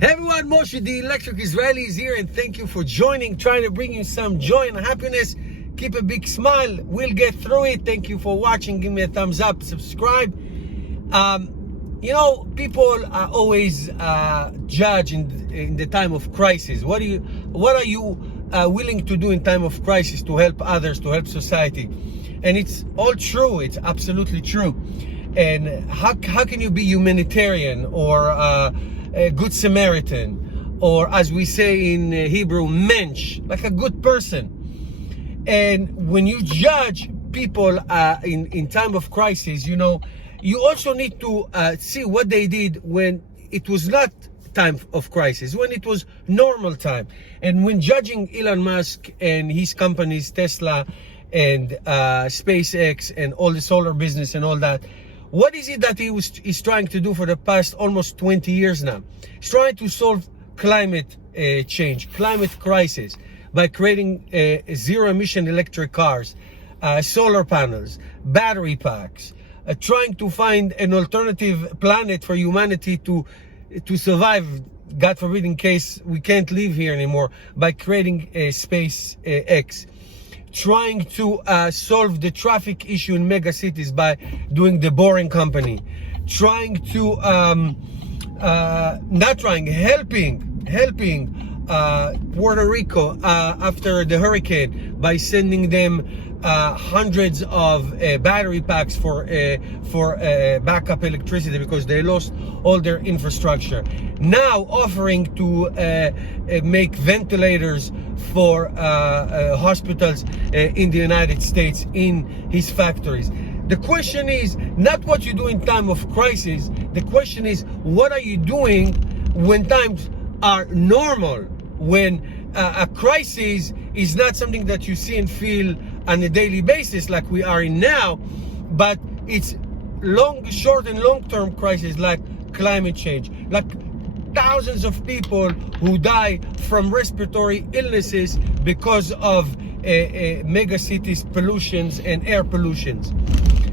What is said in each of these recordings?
Hey everyone, Moshe the Electric Israeli is here, and thank you for joining, trying to bring you some joy and happiness. Keep a big smile, we'll get through it. Thank you for watching, give me a thumbs up, subscribe. People are always judge in the time of crisis. What are you willing to do in time of crisis to help others, to help society? And it's all true, it's absolutely true. And how can you be humanitarian or a good Samaritan, or as we say in Hebrew, mensch, like a good person? And when you judge people in time of crisis, you also need to see what they did when it was not time of crisis, when it was normal time. And when judging Elon Musk and his companies, Tesla and SpaceX and all the solar business and all that, what is it that he's trying to do for the past almost 20 years now? He's trying to solve climate change, climate crisis, by creating zero-emission electric cars, solar panels, battery packs, trying to find an alternative planet for humanity to survive, God forbid, in case we can't live here anymore, by creating SpaceX. Trying to solve the traffic issue in mega cities by doing the Boring Company. Helping Puerto Rico after the hurricane by sending them hundreds of battery packs for backup electricity because they lost all their infrastructure. Now offering to make ventilators for hospitals in the United States in his factories. The question is not what you do in time of crisis. The question is, what are you doing when times are normal, when a crisis is not something that you see and feel on a daily basis like we are in now, but it's short and long-term crisis like climate change, like thousands of people who die from respiratory illnesses because of mega cities pollutions and air pollutions.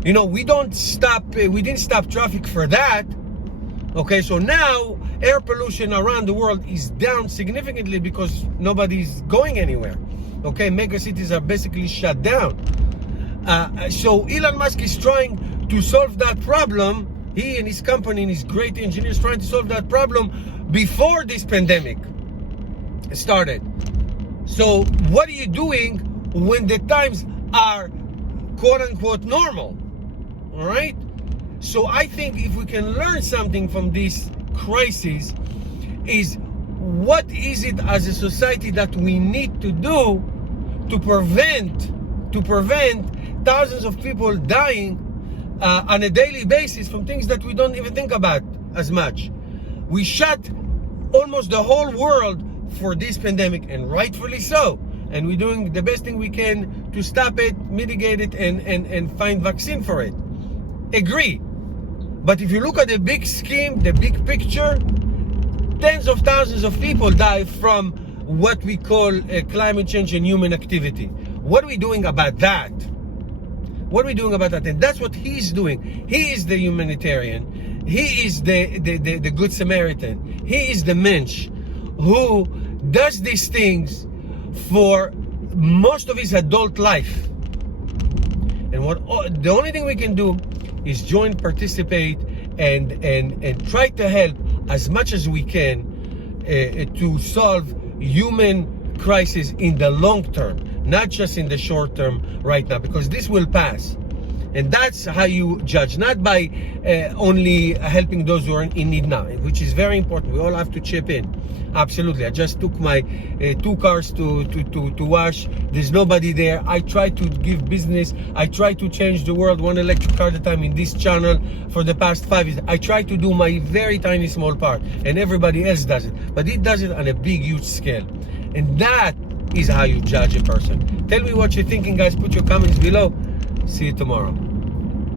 We didn't stop traffic for that. Okay, so now air pollution around the world is down significantly because nobody's going anywhere. Okay, mega cities are basically shut down. So Elon Musk is trying to solve that problem. He and his company and his great engineers trying to solve that problem before this pandemic started. So what are you doing when the times are quote unquote normal? All right. So I think if we can learn something from this crisis, is what is it as a society that we need to do to prevent thousands of people dying on a daily basis from things that we don't even think about as much. We shut almost the whole world for this pandemic, and rightfully so. And we're doing the best thing we can to stop it, mitigate it, and find vaccine for it. Agree. But if you look at the big scheme, the big picture, tens of thousands of people die from what we call climate change and human activity. What are we doing about that? What are we doing about that? And that's what he's doing. He is the humanitarian. He is the good Samaritan. He is the mensch who does these things for most of his adult life. And the only thing we can do is join, participate, and try to help as much as we can to solve human crisis in the long term, not just in the short term right now, because this will pass. And that's how you judge, not by only helping those who are in need now, which is very important. We all have to chip in. Absolutely. I just took my 2 cars to wash. There's nobody there. I try to give business. I try to change the world one electric car at a time in this channel for the past 5 years. I try to do my very tiny small part, and everybody else does it. But it does it on a big, huge scale. And that is how you judge a person. Tell me what you're thinking, guys. Put your comments below. See you tomorrow.